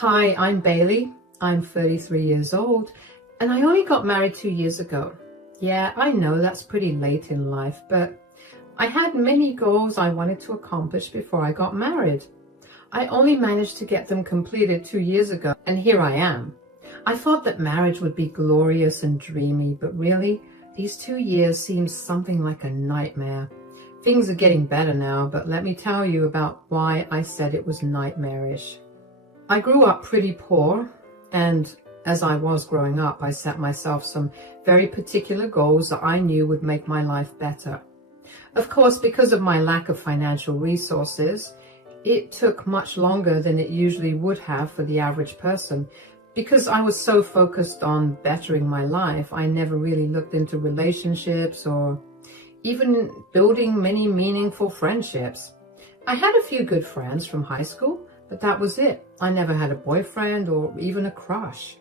Hi, I'm Bailey. I'm 33 years old and I only got married 2 years ago. Yeah, I know that's pretty late in life, but I had many goals I wanted to accomplish before I got married. I only managed to get them completed 2 years ago, and here I am. I thought that marriage would be glorious and dreamy, but really, these 2 years seem something like a nightmare. Things are getting better now, but let me tell you about why I said it was nightmarish. I grew up pretty poor, and as I was growing up, I set myself some very particular goals that I knew would make my life better. Of course, because of my lack of financial resources, it took much longer than it usually would have for the average person. Because I was so focused on bettering my life, I never really looked into relationships or even building many meaningful friendships. I had a few good friends from high school, but that was it. I never had a boyfriend or even a crush.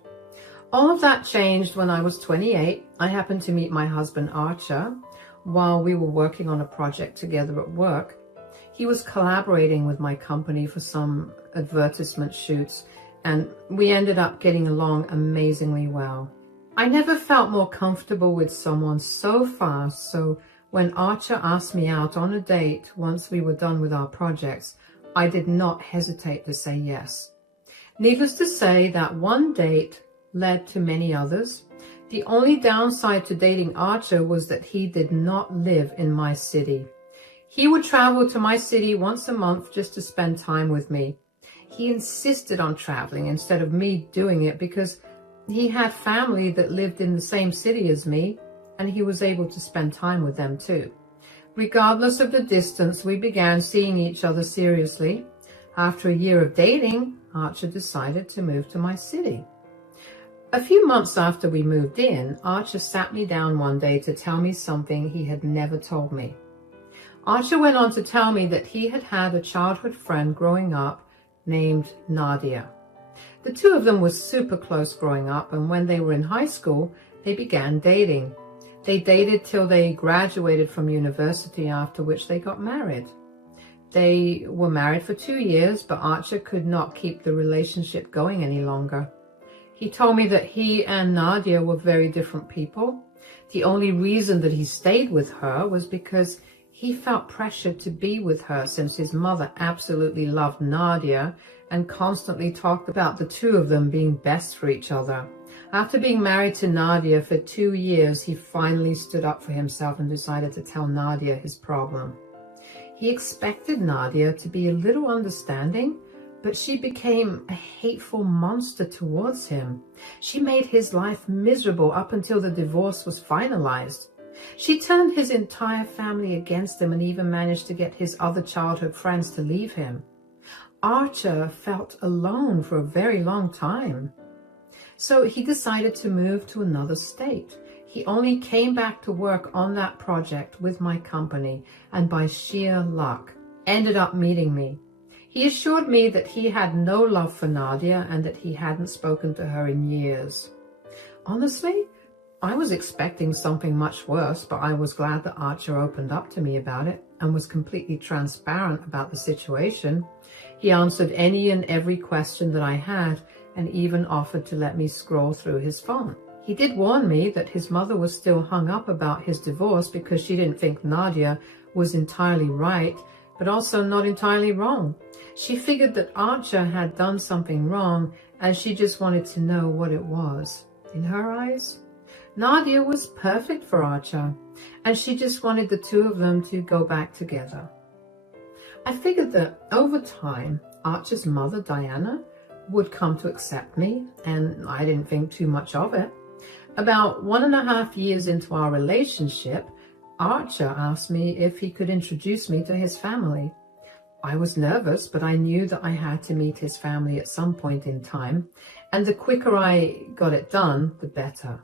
All of that changed when I was 28. I happened to meet my husband Archer while we were working on a project together at work. He was collaborating with my company for some advertisement shoots, and we ended up getting along amazingly well. I never felt more comfortable with someone so fast, so when Archer asked me out on a date once we were done with our projects, I did not hesitate to say yes. Needless to say, that one date led to many others. The only downside to dating Archer was that he did not live in my city. He would travel to my city once a month just to spend time with me. He insisted on traveling instead of me doing it because he had family that lived in the same city as me, and he was able to spend time with them too. Regardless of the distance, we began seeing each other seriously. After a year of dating, Archer decided to move to my city. A few months after we moved in, Archer sat me down one day to tell me something he had never told me. Archer went on to tell me that he had had a childhood friend growing up named Nadia. The two of them were super close growing up, and when they were in high school, they began dating. They dated till they graduated from university, after which they got married. They were married for 2 years, but Archer could not keep the relationship going any longer. He told me that he and Nadia were very different people. The only reason that he stayed with her was because he felt pressured to be with her, since his mother absolutely loved Nadia and constantly talked about the two of them being best for each other. After being married to Nadia for 2 years, he finally stood up for himself and decided to tell Nadia his problem. He expected Nadia to be a little understanding, but she became a hateful monster towards him. She made his life miserable up until the divorce was finalized. She turned his entire family against him and even managed to get his other childhood friends to leave him. Archer felt alone for a very long time. So he decided to move to another state. He only came back to work on that project with my company, and by sheer luck, ended up meeting me. He assured me that he had no love for Nadia and that he hadn't spoken to her in years. Honestly, I was expecting something much worse, but I was glad that Archer opened up to me about it and was completely transparent about the situation. He answered any and every question that I had, and even offered to let me scroll through his phone. He did warn me that his mother was still hung up about his divorce because she didn't think Nadia was entirely right, but also not entirely wrong. She figured that Archer had done something wrong, and she just wanted to know what it was. In her eyes, Nadia was perfect for Archer, and she just wanted the two of them to go back together. I figured that over time, Archer's mother, Diana, would come to accept me, and I didn't think too much of it. About 1.5 years into our relationship, Archer asked me if he could introduce me to his family. I was nervous, but I knew that I had to meet his family at some point in time, and the quicker I got it done, the better.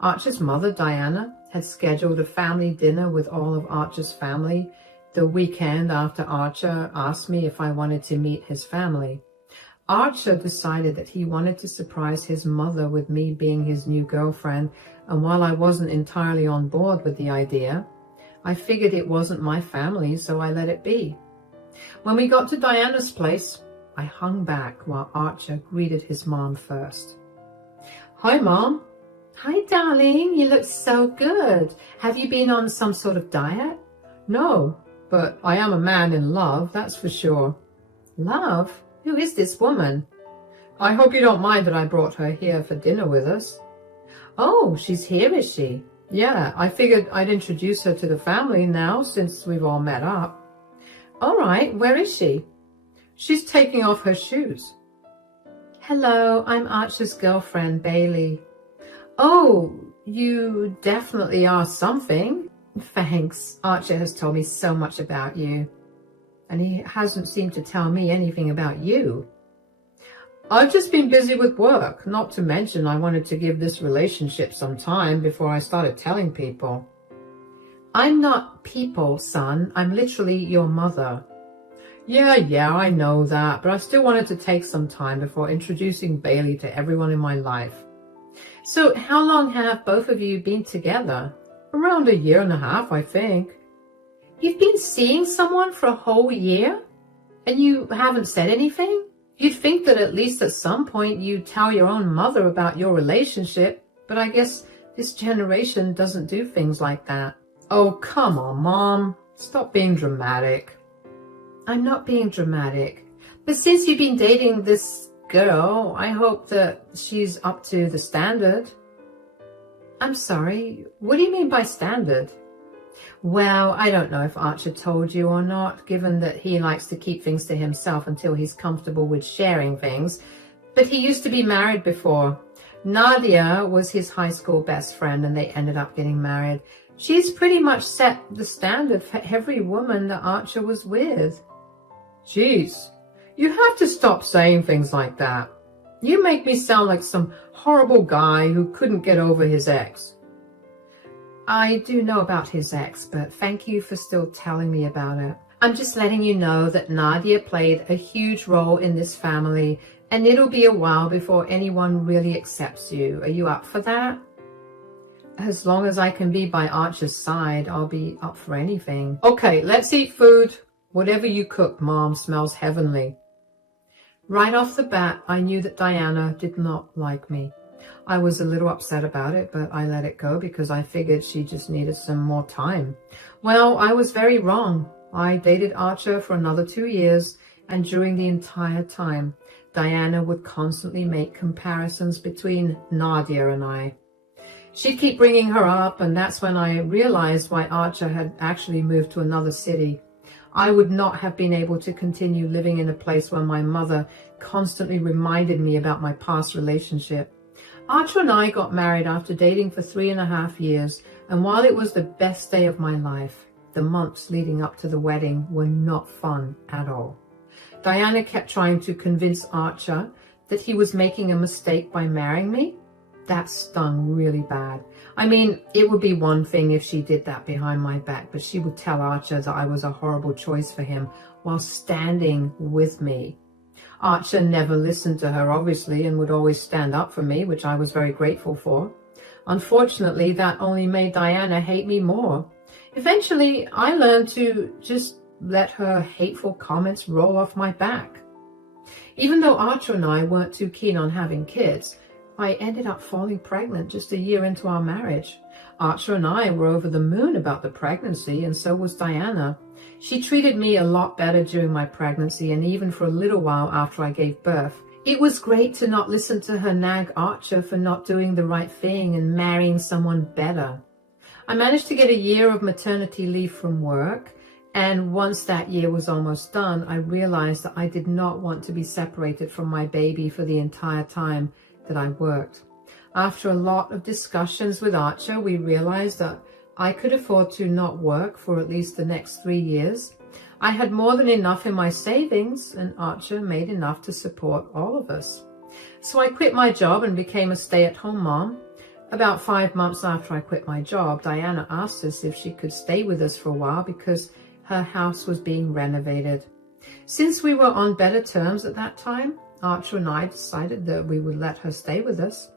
Archer's mother, Diana, had scheduled a family dinner with all of Archer's family the weekend after Archer asked me if I wanted to meet his family. Archer decided that he wanted to surprise his mother with me being his new girlfriend, and while I wasn't entirely on board with the idea, I figured it wasn't my family, so I let it be. When we got to Diana's place, I hung back while Archer greeted his mom first. Hi, Mom. Hi, darling. You look so good. Have you been on some sort of diet? No, but I am a man in love, that's for sure. Love? Who is this woman? I hope you don't mind that I brought her here for dinner with us. Oh, she's here, is she? Yeah, I figured I'd introduce her to the family now since we've all met up. All right, where is she? She's taking off her shoes. Hello, I'm Archer's girlfriend, Bailey. Oh, you definitely are something. Thanks. Archer has told me so much about you. And he hasn't seemed to tell me anything about you. I've just been busy with work, not to mention I wanted to give this relationship some time before I started telling people. I'm not people, son. I'm literally your mother. Yeah, I know that, but I still wanted to take some time before introducing Bailey to everyone in my life. So how long have both of you been together? Around 1.5 years, I think. You've been seeing someone for a whole year? And you haven't said anything? You'd think that at least at some point you'd tell your own mother about your relationship, but I guess this generation doesn't do things like that. Oh, come on, Mom. Stop being dramatic. I'm not being dramatic. But since you've been dating this girl, I hope that she's up to the standard. I'm sorry, what do you mean by standard? Well, I don't know if Archer told you or not, given that he likes to keep things to himself until he's comfortable with sharing things. But he used to be married before. Nadia was his high school best friend and they ended up getting married. She's pretty much set the standard for every woman that Archer was with. Jeez, you have to stop saying things like that. You make me sound like some horrible guy who couldn't get over his ex. I do know about his ex, but thank you for still telling me about it. I'm just letting you know that Nadia played a huge role in this family, and it'll be a while before anyone really accepts you. Are you up for that? As long as I can be by Archer's side, I'll be up for anything. Okay, let's eat food. Whatever you cook, Mom, smells heavenly. Right off the bat, I knew that Diana did not like me. I was a little upset about it, but I let it go because I figured she just needed some more time. Well, I was very wrong. I dated Archer for another 2 years, and during the entire time, Diana would constantly make comparisons between Nadia and I. She'd keep bringing her up, and that's when I realized why Archer had actually moved to another city. I would not have been able to continue living in a place where my mother constantly reminded me about my past relationship. Archer and I got married after dating for 3.5 years, and while it was the best day of my life, the months leading up to the wedding were not fun at all. Diana kept trying to convince Archer that he was making a mistake by marrying me. That stung really bad. I mean, it would be one thing if she did that behind my back, but she would tell Archer that I was a horrible choice for him while standing with me. Archer never listened to her, obviously, and would always stand up for me, which I was very grateful for. Unfortunately, that only made Diana hate me more. Eventually, I learned to just let her hateful comments roll off my back. Even though Archer and I weren't too keen on having kids, I ended up falling pregnant just 1 year into our marriage. Archer and I were over the moon about the pregnancy, and so was Diana. She treated me a lot better during my pregnancy and even for a little while after I gave birth. It was great to not listen to her nag Archer for not doing the right thing and marrying someone better. I managed to get 1 year of maternity leave from work, and once that year was almost done, I realized that I did not want to be separated from my baby for the entire time that I worked. After a lot of discussions with Archer, we realized that I could afford to not work for at least the next 3 years. I had more than enough in my savings, and Archer made enough to support all of us. So I quit my job and became a stay-at-home mom. About 5 months after I quit my job, Diana asked us if she could stay with us for a while because her house was being renovated. Since we were on better terms at that time, Archer and I decided that we would let her stay with us.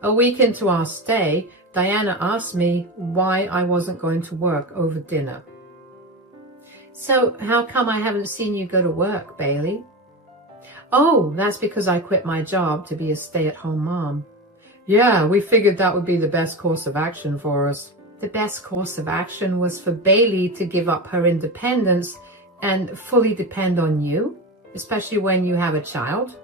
A week into our stay, Diana asked me why I wasn't going to work over dinner. So how come I haven't seen you go to work, Bailey? Oh, that's because I quit my job to be a stay-at-home mom. Yeah, we figured that would be the best course of action for us. The best course of action was for Bailey to give up her independence and fully depend on you, especially when you have a child.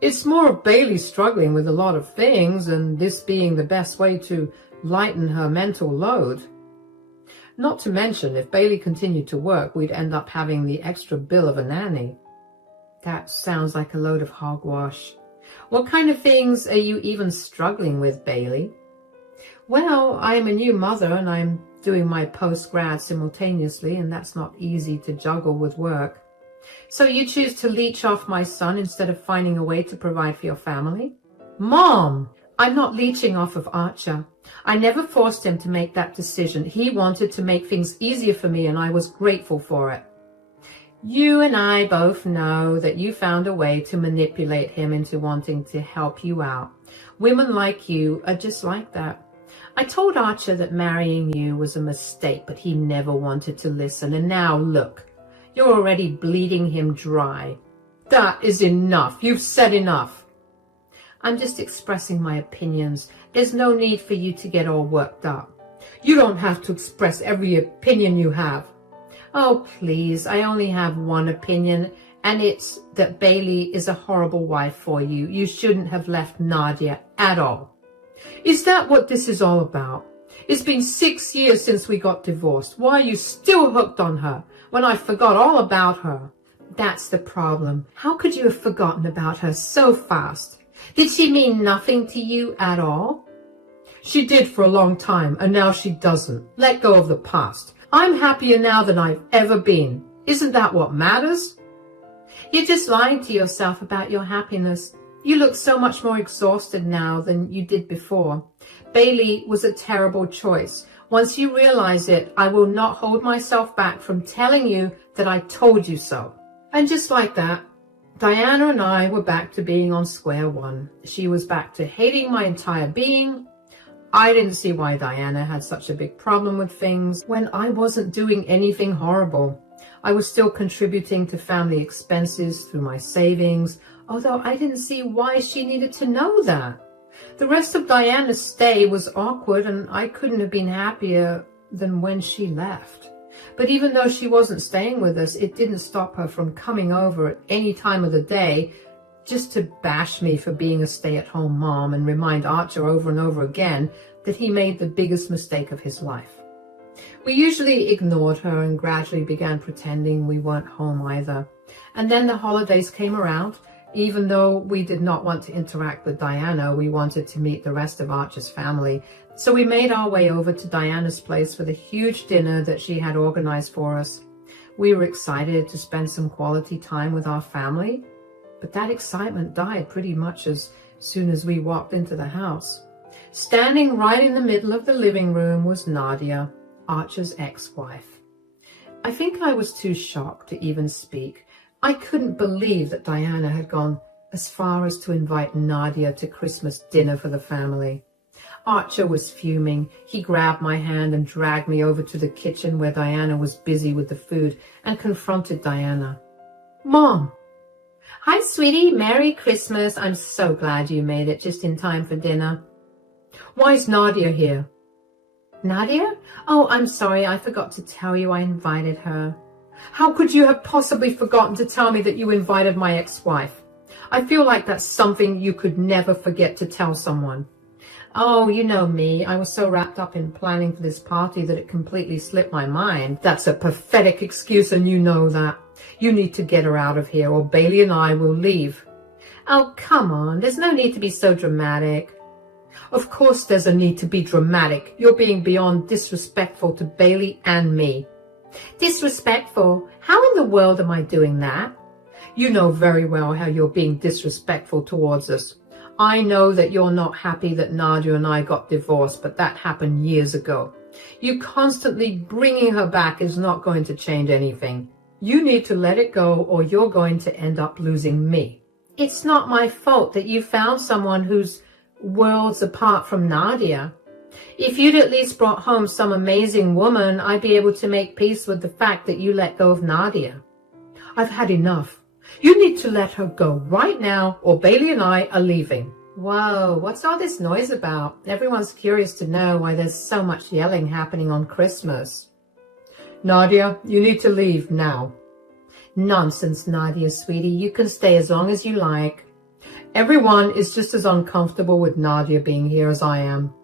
It's more of Bailey struggling with a lot of things and this being the best way to lighten her mental load. Not to mention, if Bailey continued to work, we'd end up having the extra bill of a nanny. That sounds like a load of hogwash. What kind of things are you even struggling with, Bailey? Well, I am a new mother and I'm doing my post-grad simultaneously, and that's not easy to juggle with work. So you choose to leech off my son instead of finding a way to provide for your family? Mom! I'm not leeching off of Archer. I never forced him to make that decision. He wanted to make things easier for me and I was grateful for it. You and I both know that you found a way to manipulate him into wanting to help you out. Women like you are just like that. I told Archer that marrying you was a mistake, but he never wanted to listen. And now look, you're already bleeding him dry. That is enough. You've said enough. I'm just expressing my opinions. There's no need for you to get all worked up. You don't have to express every opinion you have. Oh, please, I only have one opinion, and it's that Bailey is a horrible wife for you. You shouldn't have left Nadia at all. Is that what this is all about? It's been 6 years since we got divorced. Why are you still hooked on her when I forgot all about her? That's the problem. How could you have forgotten about her so fast? Did she mean nothing to you at all? She did for a long time, and now she doesn't. Let go of the past. I'm happier now than I've ever been. Isn't that what matters? You're just lying to yourself about your happiness. You look so much more exhausted now than you did before. Bailey was a terrible choice. Once you realize it, I will not hold myself back from telling you that I told you so. And just like that, Diana and I were back to being on square one. She was back to hating my entire being. I didn't see why Diana had such a big problem with things when I wasn't doing anything horrible. I was still contributing to family expenses through my savings, although I didn't see why she needed to know that. The rest of Diana's stay was awkward, and I couldn't have been happier than when she left. But even though she wasn't staying with us, it didn't stop her from coming over at any time of the day just to bash me for being a stay-at-home mom and remind Archer over and over again that he made the biggest mistake of his life. We usually ignored her and gradually began pretending we weren't home either. And then the holidays came around. Even though we did not want to interact with Diana, we wanted to meet the rest of Archer's family. So we made our way over to Diana's place for the huge dinner that she had organized for us. We were excited to spend some quality time with our family, but that excitement died pretty much as soon as we walked into the house. Standing right in the middle of the living room was Nadia, Archer's ex-wife. I think I was too shocked to even speak. I couldn't believe that Diana had gone as far as to invite Nadia to Christmas dinner for the family. Archer was fuming. He grabbed my hand and dragged me over to the kitchen where Diana was busy with the food and confronted Diana. Mom! Hi, sweetie. Merry Christmas. I'm so glad you made it just in time for dinner. Why is Nadia here? Nadia? Oh, I'm sorry. I forgot to tell you I invited her. How could you have possibly forgotten to tell me that you invited my ex-wife? I feel like that's something you could never forget to tell someone. Oh, you know me. I was so wrapped up in planning for this party that it completely slipped my mind. That's a pathetic excuse, and you know that. You need to get her out of here, or Bailey and I will leave. Oh, come on. There's no need to be so dramatic. Of course there's a need to be dramatic. You're being beyond disrespectful to Bailey and me. Disrespectful? How in the world am I doing that? You know very well how you're being disrespectful towards us. I know that you're not happy that Nadia and I got divorced, but that happened years ago. You constantly bringing her back is not going to change anything. You need to let it go, or you're going to end up losing me. It's not my fault that you found someone who's worlds apart from Nadia. If you'd at least brought home some amazing woman, I'd be able to make peace with the fact that you let go of Nadia. I've had enough. You need to let her go right now or Bailey and I are leaving. Whoa, what's all this noise about? Everyone's curious to know why there's so much yelling happening on Christmas. Nadia, you need to leave now. Nonsense, Nadia, sweetie. You can stay as long as you like. Everyone is just as uncomfortable with Nadia being here as I am.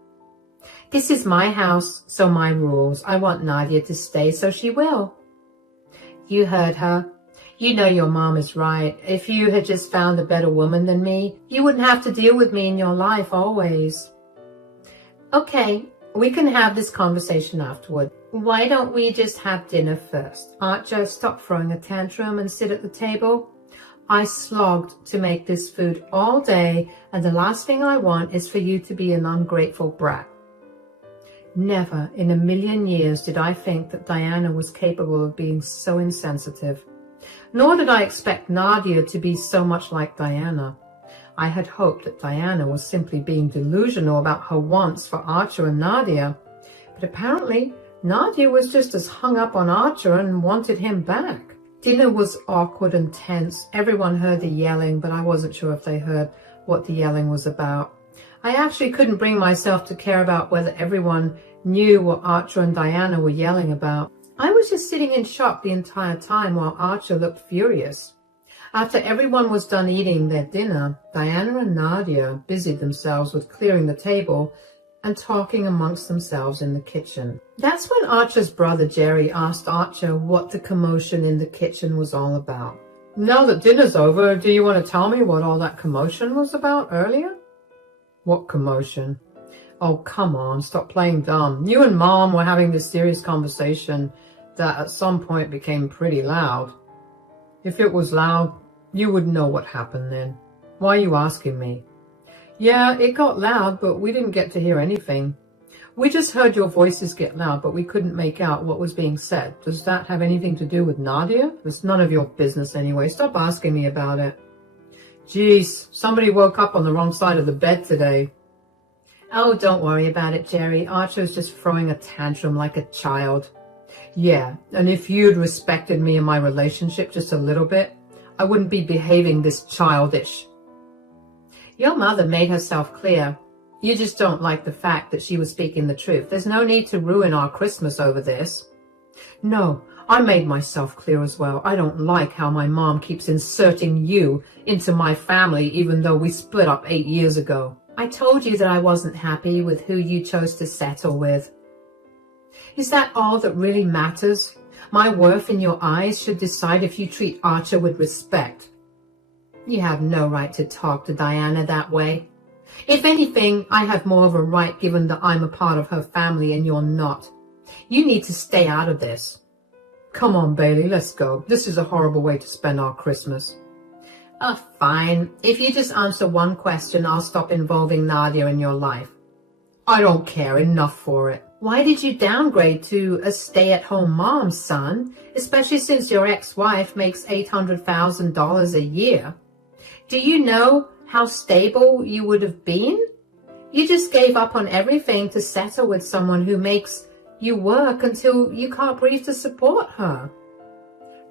This is my house, so my rules. I want Nadia to stay, so she will. You heard her. You know your mom is right. If you had just found a better woman than me, you wouldn't have to deal with me in your life always. Okay, we can have this conversation afterward. Why don't we just have dinner first? Archer, stop throwing a tantrum and sit at the table. I slogged to make this food all day, and the last thing I want is for you to be an ungrateful brat. Never in a million years did I think that Diana was capable of being so insensitive. Nor did I expect Nadia to be so much like Diana. I had hoped that Diana was simply being delusional about her wants for Archer and Nadia, but apparently Nadia was just as hung up on Archer and wanted him back. Dinner was awkward and tense. Everyone heard the yelling, but I wasn't sure if they heard what the yelling was about. I actually couldn't bring myself to care about whether everyone knew what Archer and Diana were yelling about. I was just sitting in shock the entire time while Archer looked furious. After everyone was done eating their dinner, Diana and Nadia busied themselves with clearing the table and talking amongst themselves in the kitchen. That's when Archer's brother Jerry asked Archer what the commotion in the kitchen was all about. Now that dinner's over, do you want to tell me what all that commotion was about earlier? What commotion? Oh, come on, stop playing dumb. You and Mom were having this serious conversation that at some point became pretty loud. If it was loud, you would know what happened then. Why are you asking me? Yeah, it got loud, but we didn't get to hear anything. We just heard your voices get loud, but we couldn't make out what was being said. Does that have anything to do with Nadia? It's none of your business anyway. Stop asking me about it. Geez, somebody woke up on the wrong side of the bed today. Oh, don't worry about it, Jerry. Archer's just throwing a tantrum like a child. Yeah, and if you'd respected me and my relationship just a little bit, I wouldn't be behaving this childish. Your mother made herself clear. You just don't like the fact that she was speaking the truth. There's no need to ruin our Christmas over this. No, I made myself clear as well. I don't like how my mom keeps inserting you into my family even though we split up 8 years ago. I told you that I wasn't happy with who you chose to settle with. Is that all that really matters? My worth in your eyes should decide if you treat Archer with respect. You have no right to talk to Diana that way. If anything, I have more of a right given that I'm a part of her family and you're not. You need to stay out of this. Come on, Bailey, let's go. This is a horrible way to spend our Christmas. Oh, fine. If you just answer one question, I'll stop involving Nadia in your life. I don't care. Enough for it. Why did you downgrade to a stay-at-home mom, son? Especially since your ex-wife makes $800,000 a year. Do you know how stable you would have been? You just gave up on everything to settle with someone who makes you work until you can't breathe to support her.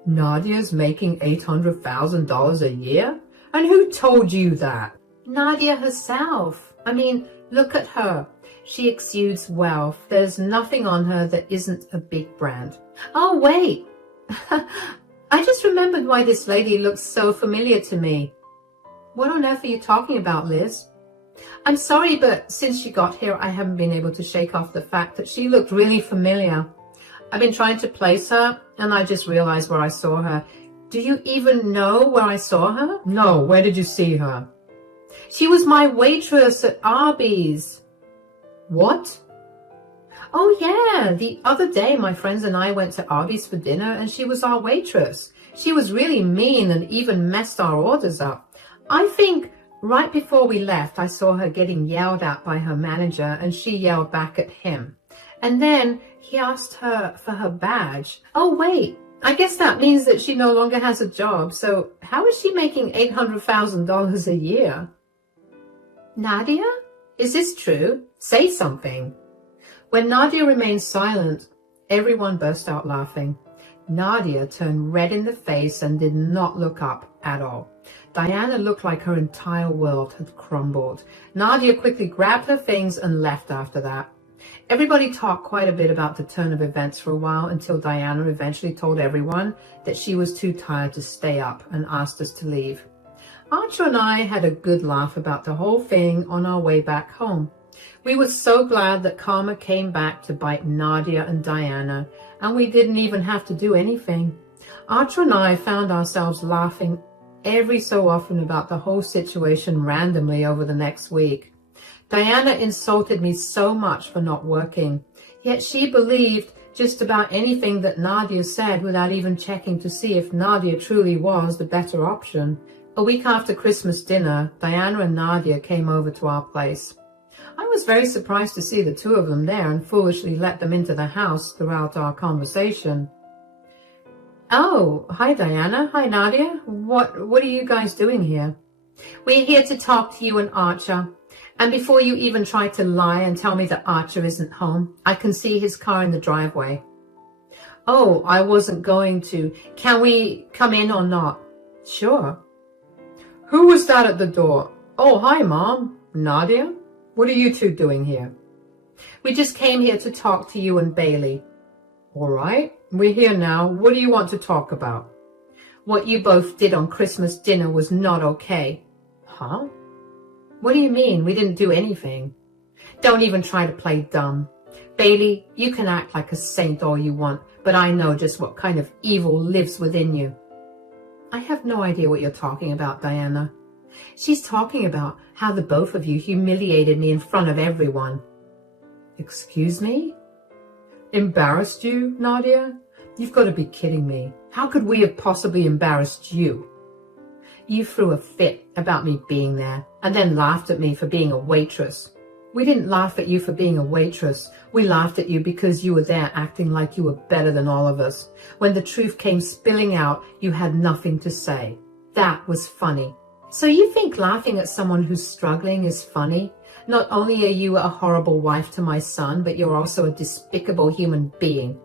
Nadia's making $800,000 a year? And who told you that? Nadia herself. I mean, look at her. She exudes wealth. There's nothing on her that isn't a big brand. Oh, wait. I just remembered why this lady looks so familiar to me. What on earth are you talking about, Liz? I'm sorry, but since she got here, I haven't been able to shake off the fact that she looked really familiar. I've been trying to place her, and I just realized where I saw her. Do you even know where I saw her? No, where did you see her? She was my waitress at Arby's. What? Oh, yeah. The other day, my friends and I went to Arby's for dinner, and she was our waitress. She was really mean and even messed our orders up. I think right before we left, I saw her getting yelled at by her manager, and she yelled back at him. And then he asked her for her badge. Oh, wait. I guess that means that she no longer has a job. So how is she making $800,000 a year? Nadia? Is this true? Say something. When Nadia remained silent, everyone burst out laughing. Nadia turned red in the face and did not look up at all. Diana looked like her entire world had crumbled. Nadia quickly grabbed her things and left after that. Everybody talked quite a bit about the turn of events for a while until Diana eventually told everyone that she was too tired to stay up and asked us to leave. Archer and I had a good laugh about the whole thing on our way back home. We were so glad that karma came back to bite Nadia and Diana, and we didn't even have to do anything. Archer and I found ourselves laughing every so often about the whole situation randomly over the next week. Diana insulted me so much for not working, yet she believed just about anything that Nadia said without even checking to see if Nadia truly was the better option. A week after Christmas dinner, Diana and Nadia came over to our place. I was very surprised to see the two of them there and foolishly let them into the house throughout our conversation. Oh, hi Diana, hi Nadia. What are you guys doing here? We're here to talk to you and Archer. And before you even try to lie and tell me that Archer isn't home, I can see his car in the driveway. Oh, I wasn't going to. Can we come in or not? Sure. Who was that at the door? Oh, hi, Mom. Nadia? What are you two doing here? We just came here to talk to you and Bailey. All right, we're here now. What do you want to talk about? What you both did on Christmas dinner was not okay. Huh? What do you mean? We didn't do anything. Don't even try to play dumb. Bailey, you can act like a saint all you want, but I know just what kind of evil lives within you. I have no idea what you're talking about, Diana. She's talking about how the both of you humiliated me in front of everyone. Excuse me? Embarrassed you, Nadia? You've got to be kidding me. How could we have possibly embarrassed you? You threw a fit about me being there and then laughed at me for being a waitress. We didn't laugh at you for being a waitress. We laughed at you because you were there acting like you were better than all of us. When the truth came spilling out, you had nothing to say. That was funny. So you think laughing at someone who's struggling is funny? Not only are you a horrible wife to my son, but you're also a despicable human being.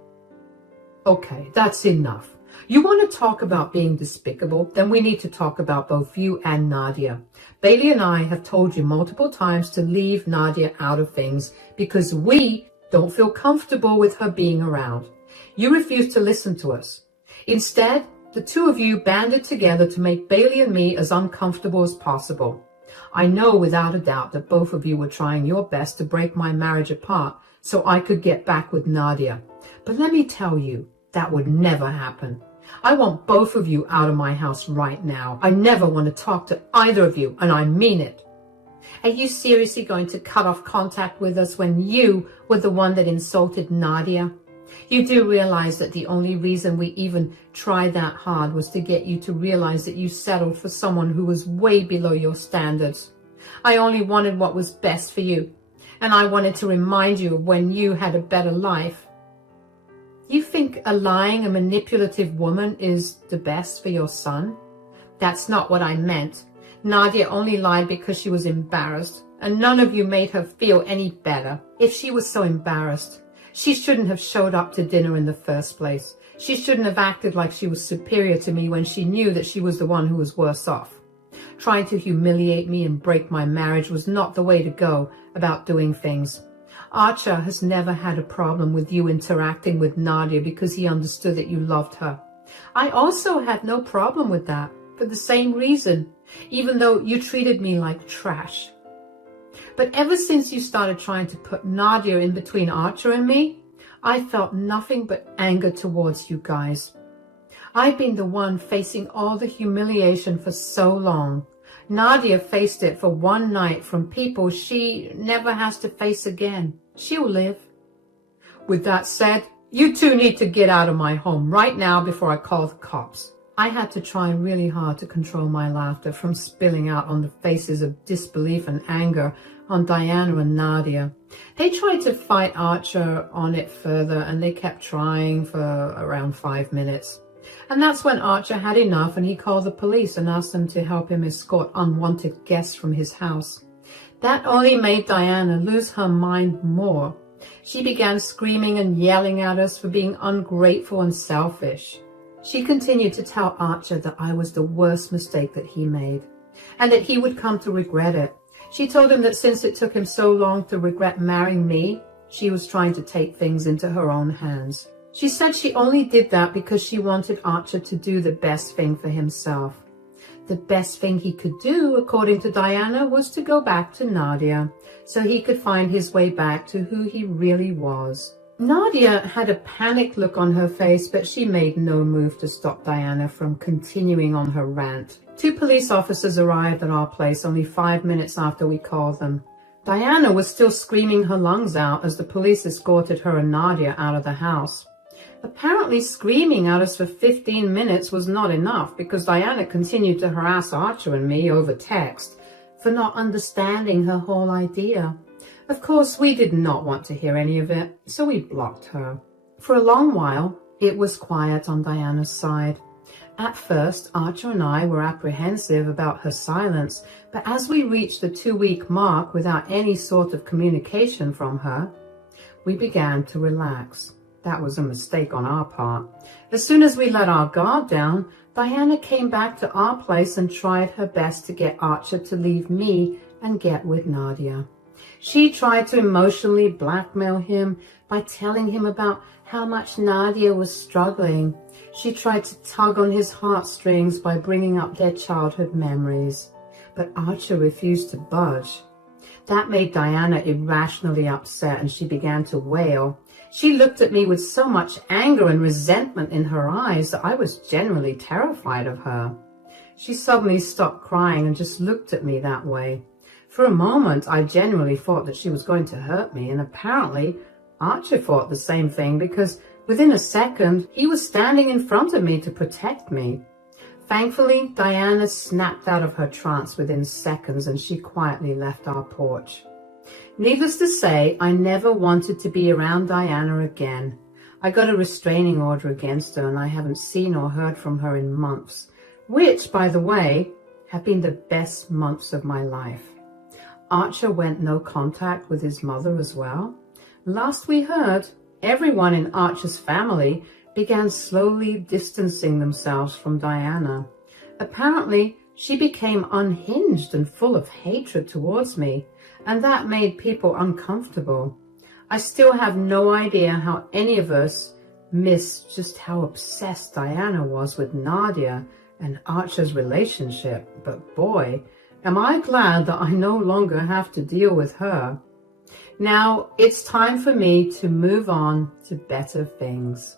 Okay, that's enough. You want to talk about being despicable? Then we need to talk about both you and Nadia. Bailey and I have told you multiple times to leave Nadia out of things because we don't feel comfortable with her being around. You refuse to listen to us. Instead, the two of you banded together to make Bailey and me as uncomfortable as possible. I know without a doubt that both of you were trying your best to break my marriage apart so I could get back with Nadia. But let me tell you, that would never happen. I want both of you out of my house right now. I never want to talk to either of you, and I mean it. Are you seriously going to cut off contact with us when you were the one that insulted Nadia? You do realize that the only reason we even tried that hard was to get you to realize that you settled for someone who was way below your standards. I only wanted what was best for you, and I wanted to remind you of when you had a better life. You think a lying and manipulative woman is the best for your son? That's not what I meant. Nadia only lied because she was embarrassed, and none of you made her feel any better. If she was so embarrassed, she shouldn't have showed up to dinner in the first place. She shouldn't have acted like she was superior to me when she knew that she was the one who was worse off. Trying to humiliate me and break my marriage was not the way to go about doing things. Archer has never had a problem with you interacting with Nadia because he understood that you loved her. I also had no problem with that for the same reason, even though you treated me like trash. But ever since you started trying to put Nadia in between Archer and me, I felt nothing but anger towards you guys. I've been the one facing all the humiliation for so long. Nadia faced it for one night from people she never has to face again. She'll live. With that said, you two need to get out of my home right now before I call the cops. I had to try really hard to control my laughter from spilling out on the faces of disbelief and anger on Diana and Nadia. They tried to fight Archer on it further, and they kept trying for around 5 minutes. And that's when Archer had enough, and he called the police and asked them to help him escort unwanted guests from his house. That only made Diana lose her mind more. She began screaming and yelling at us for being ungrateful and selfish. She continued to tell Archer that I was the worst mistake that he made, and that he would come to regret it. She told him that since it took him so long to regret marrying me, she was trying to take things into her own hands. She said she only did that because she wanted Archer to do the best thing for himself. The best thing he could do, according to Diana, was to go back to Nadia, so he could find his way back to who he really was. Nadia had a panicked look on her face, but she made no move to stop Diana from continuing on her rant. 2 police officers arrived at our place only 5 minutes after we called them. Diana was still screaming her lungs out as the police escorted her and Nadia out of the house. Apparently screaming at us for 15 minutes was not enough, because Diana continued to harass Archer and me over text for not understanding her whole idea. Of course, we did not want to hear any of it, so we blocked her. For a long while, it was quiet on Diana's side. At first, Archer and I were apprehensive about her silence, but as we reached the 2-week mark without any sort of communication from her, we began to relax. That was a mistake on our part. As soon as we let our guard down, Diana came back to our place and tried her best to get Archer to leave me and get with Nadia. She tried to emotionally blackmail him by telling him about how much Nadia was struggling. She tried to tug on his heartstrings by bringing up their childhood memories. But Archer refused to budge. That made Diana irrationally upset, and she began to wail. She looked at me with so much anger and resentment in her eyes that I was genuinely terrified of her. She suddenly stopped crying and just looked at me that way. For a moment, I genuinely thought that she was going to hurt me, and apparently Archer thought the same thing, because within a second, he was standing in front of me to protect me. Thankfully, Diana snapped out of her trance within seconds, and she quietly left our porch. Needless to say, I never wanted to be around Diana again. I got a restraining order against her, and I haven't seen or heard from her in months, which, by the way, have been the best months of my life. Archer went no contact with his mother as well. Last we heard, everyone in Archer's family began slowly distancing themselves from Diana. Apparently, she became unhinged and full of hatred towards me, and that made people uncomfortable. I still have no idea how any of us missed just how obsessed Diana was with Nadia and Archer's relationship, but boy, am I glad that I no longer have to deal with her. Now, it's time for me to move on to better things.